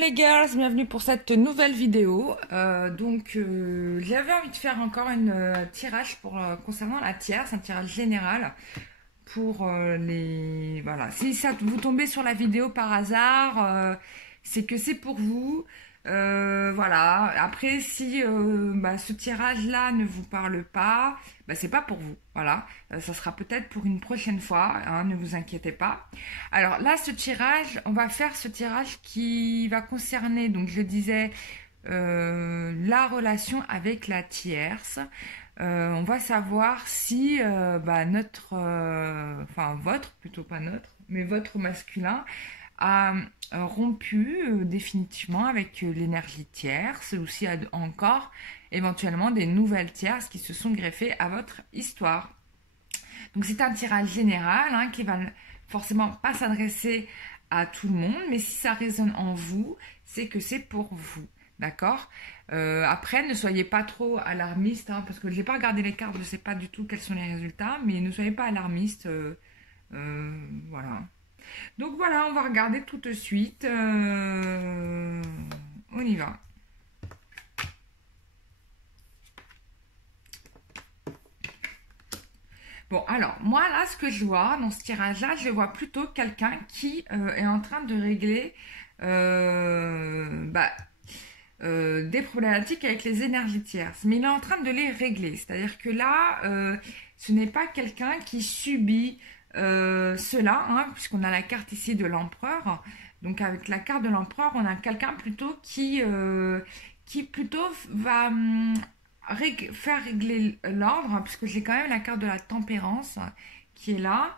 les girls, bienvenue pour cette nouvelle vidéo. J'avais envie de faire encore un tirage concernant la tierce, un tirage général pour les... Voilà, si ça vous tombez sur la vidéo par hasard, c'est que c'est pour vous. Voilà, après si ce tirage-là ne vous parle pas, c'est pas pour vous. Voilà, ça sera peut-être pour une prochaine fois, hein, ne vous inquiétez pas. Alors là, on va faire ce tirage qui va concerner, donc je disais, la relation avec la tierce. On va savoir si votre, plutôt pas notre, mais votre masculin a rompu définitivement avec l'énergie tierce, ou s'il y a encore éventuellement des nouvelles tierces qui se sont greffées à votre histoire. Donc c'est un tirage général, hein, qui va forcément pas s'adresser à tout le monde, mais si ça résonne en vous, c'est que c'est pour vous. D'accord. Après, ne soyez pas trop alarmiste, hein, parce que j'ai pas regardé les cartes, je sais pas du tout quels sont les résultats, mais ne soyez pas alarmiste. Voilà. Donc voilà, on va regarder tout de suite. On y va. Bon, alors, moi, là, ce que je vois dans ce tirage-là, je vois plutôt quelqu'un qui est en train de régler des problématiques avec les énergies tierces. Mais il est en train de les régler. C'est-à-dire que là, ce n'est pas quelqu'un qui subit cela, hein, puisqu'on a la carte ici de l'empereur. Donc, avec la carte de l'empereur, on a quelqu'un plutôt qui plutôt va... faire régler l'ordre, hein, puisque j'ai quand même la carte de la tempérance qui est là.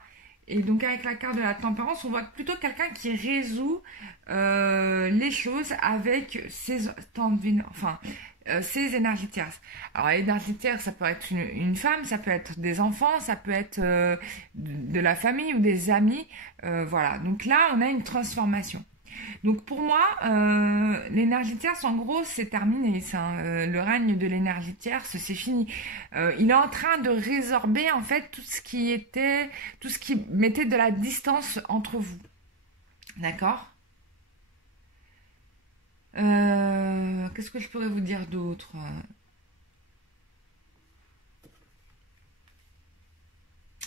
Et donc avec la carte de la tempérance, on voit plutôt quelqu'un qui résout les choses avec ses énergies tierces. Alors l'énergie tierce, ça peut être une femme, ça peut être des enfants, ça peut être de la famille ou des amis. Voilà, donc là on a une transformation. Donc pour moi, l'énergie tierce, en gros, c'est terminé. Le règne de l'énergie tierce, c'est fini. Il est en train de résorber en fait tout ce qui mettait de la distance entre vous. D'accord. Qu'est-ce que je pourrais vous dire d'autre?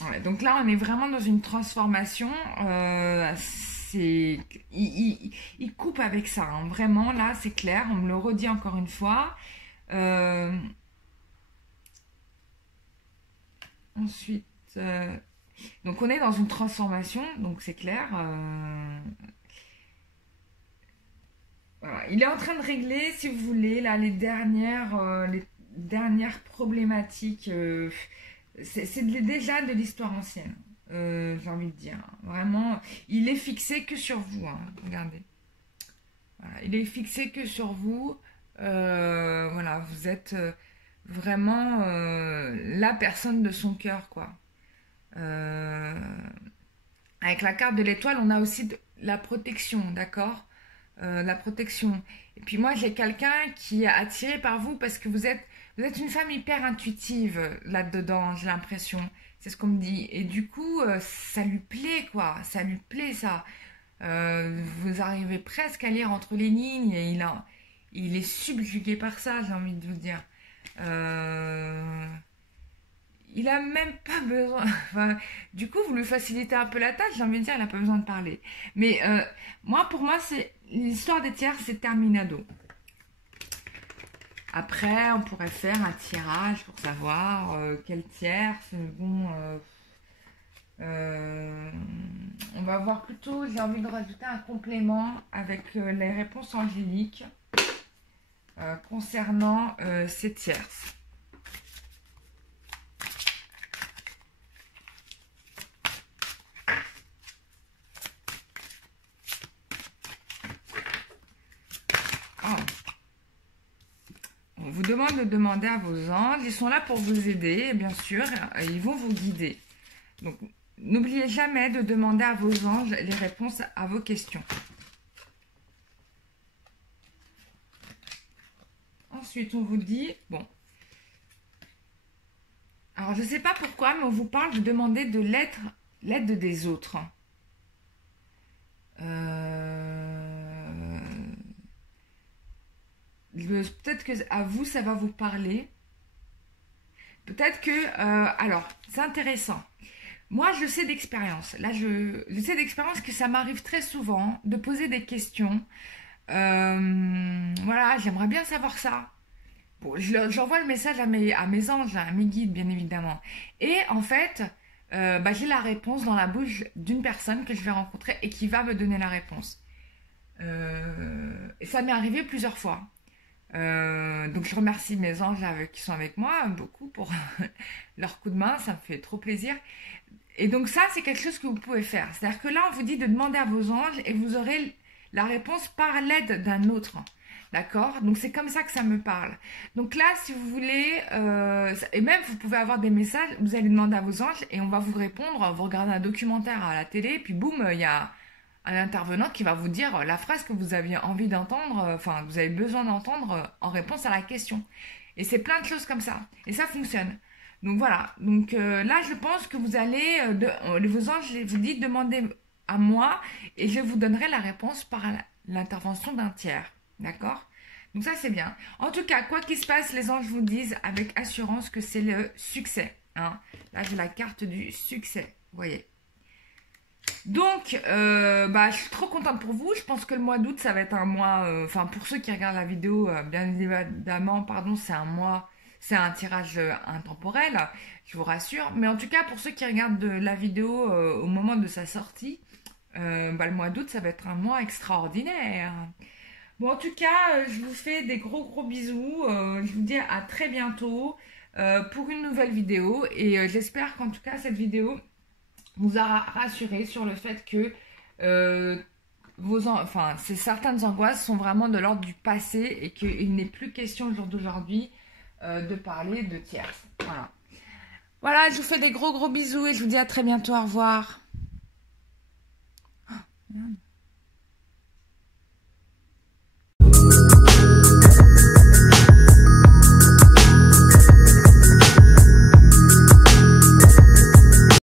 Ouais, donc là, on est vraiment dans une transformation. Il coupe avec ça, hein. Vraiment, là, c'est clair. On me le redit encore une fois. Ensuite, donc on est dans une transformation, donc c'est clair. Voilà. Il est en train de régler, si vous voulez, là, les dernières problématiques. C'est déjà de l'histoire ancienne. J'ai envie de dire. Vraiment, il est fixé que sur vous. Hein. Regardez. Voilà, il est fixé que sur vous. Voilà, vous êtes vraiment la personne de son cœur, quoi. Avec la carte de l'étoile, on a aussi la protection, d'accord. La protection. Et puis moi, j'ai quelqu'un qui est attiré par vous parce que vous êtes une femme hyper intuitive là-dedans, j'ai l'impression. C'est ce qu'on me dit. Et du coup, ça lui plaît, quoi. Ça lui plaît, ça. Vous arrivez presque à lire entre les lignes et il est subjugué par ça, j'ai envie de vous dire. Il a même pas besoin... Enfin, du coup, vous lui facilitez un peu la tâche, j'ai envie de dire, il n'a pas besoin de parler. Mais pour moi, c'est l'histoire des tiers, c'est terminado. Après, on pourrait faire un tirage pour savoir quel tiers, bon... on va voir plutôt, j'ai envie de rajouter un complément avec les réponses angéliques concernant ces tierces. On vous demande de demander à vos anges, ils sont là pour vous aider, bien sûr, ils vont vous guider. Donc, n'oubliez jamais de demander à vos anges les réponses à vos questions. Ensuite, on vous dit, bon. Alors, je ne sais pas pourquoi, mais on vous parle de demander de l'aide des autres. peut-être que à vous, ça va vous parler. Peut-être que... alors, c'est intéressant. Moi, je sais d'expérience. Là, je sais d'expérience que ça m'arrive très souvent de poser des questions. Voilà, j'aimerais bien savoir ça. Bon, j'envoie le message à mes anges, à mes guides, bien évidemment. Et en fait, j'ai la réponse dans la bouche d'une personne que je vais rencontrer et qui va me donner la réponse. Et ça m'est arrivé plusieurs fois. Donc je remercie mes anges qui sont avec moi beaucoup pour leur coup de main, ça me fait trop plaisir. Et donc ça, c'est quelque chose que vous pouvez faire. C'est-à-dire que là, on vous dit de demander à vos anges et vous aurez la réponse par l'aide d'un autre. D'accord? Donc c'est comme ça que ça me parle. Donc là, si vous voulez, et même vous pouvez avoir des messages, vous allez demander à vos anges et on va vous répondre. Vous regardez un documentaire à la télé, puis boum, il y a un intervenant qui va vous dire la phrase que vous aviez envie d'entendre, enfin, vous avez besoin d'entendre en réponse à la question. Et c'est plein de choses comme ça. Et ça fonctionne. Donc voilà. Donc là, je pense que vous allez, vos anges, je vous dis, demandez à moi et je vous donnerai la réponse par l'intervention d'un tiers. D'accord? Donc ça, c'est bien. En tout cas, quoi qu'il se passe, les anges vous disent avec assurance que c'est le succès. Hein. Là, j'ai la carte du succès. Vous voyez? Donc, je suis trop contente pour vous. Je pense que le mois d'août, ça va être un mois... Enfin, pour ceux qui regardent la vidéo, bien évidemment, pardon, c'est un mois... C'est un tirage intemporel, je vous rassure. Mais en tout cas, pour ceux qui regardent la vidéo au moment de sa sortie, le mois d'août, ça va être un mois extraordinaire. Bon, en tout cas, je vous fais des gros bisous. Je vous dis à très bientôt pour une nouvelle vidéo. Et j'espère qu'en tout cas, cette vidéo vous a rassuré sur le fait que certaines angoisses sont vraiment de l'ordre du passé et qu'il n'est plus question au jour d'aujourd'hui de parler de tierces. Voilà. Voilà, je vous fais des gros bisous et je vous dis à très bientôt. Au revoir. Oh, merde.